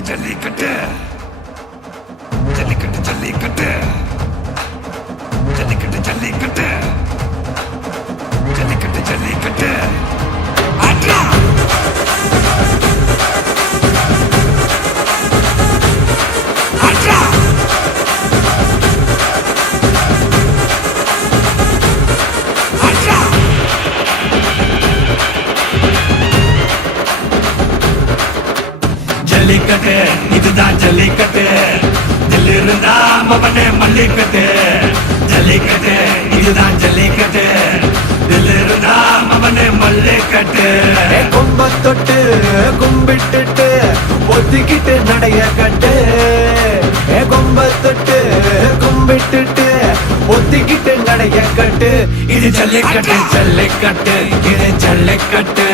ஜல்லிக்கட்டு ஜல்லிக்கட்டு ஜல்லிக்கட்டு ஜல்லிக்கட்டு ஜல்லிக்கட்டு ஜல்லிக்கட்டு ஜல்லிக்கட்டு ஜல்லிக்கட்டு ஆட்ரா ஆட்ரா ஆட்ரா ஜல்லிக்கட்டு இதுதான் ஜல்லிக்கட்டு தில் இருந்தா மவனே மல்லிக்கட்டு ஜல்லிக்கட்டு இதுதான் ஜல்லிக்கட்டு தில் இருந்தா மவனே மல்லிக்கட்டு கொம்ப தொட்டு கும்பிட்டுட்டு ஒத்திக்கிட்டு நடைய கட்டு கொம்ப தொட்டு கும்பிட்டுட்டு ஒத்திக்கிட்டு நடைய கட்டு இது ஜல்லிக்கட்டு ஜல்லிக்கட்டு இது ஜல்லிக்கட்டு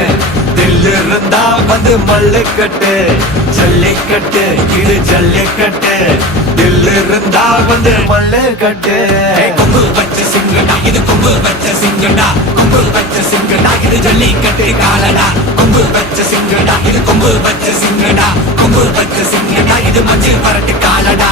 தில் இருந்தா வந்து மல்லுக்கட்டு ஜல்லிக்கட்டு இது ஜல்லிக்கட்டு தில் இருந்தா வந்து மல்லுக்கட்டு கொம்பு வச்ச சிங்கடா இது கொம்பு வச்ச சிங்கடா கொம்பு வச்ச சிங்கடா இது ஜல்லிக்கட்டு காலடா கொம்பு வச்ச சிங்கடா இது கொம்பு வச்ச சிங்கடா கொம்பு வச்ச சிங்கடா இது மஞ்சள் பரட்டு காலடா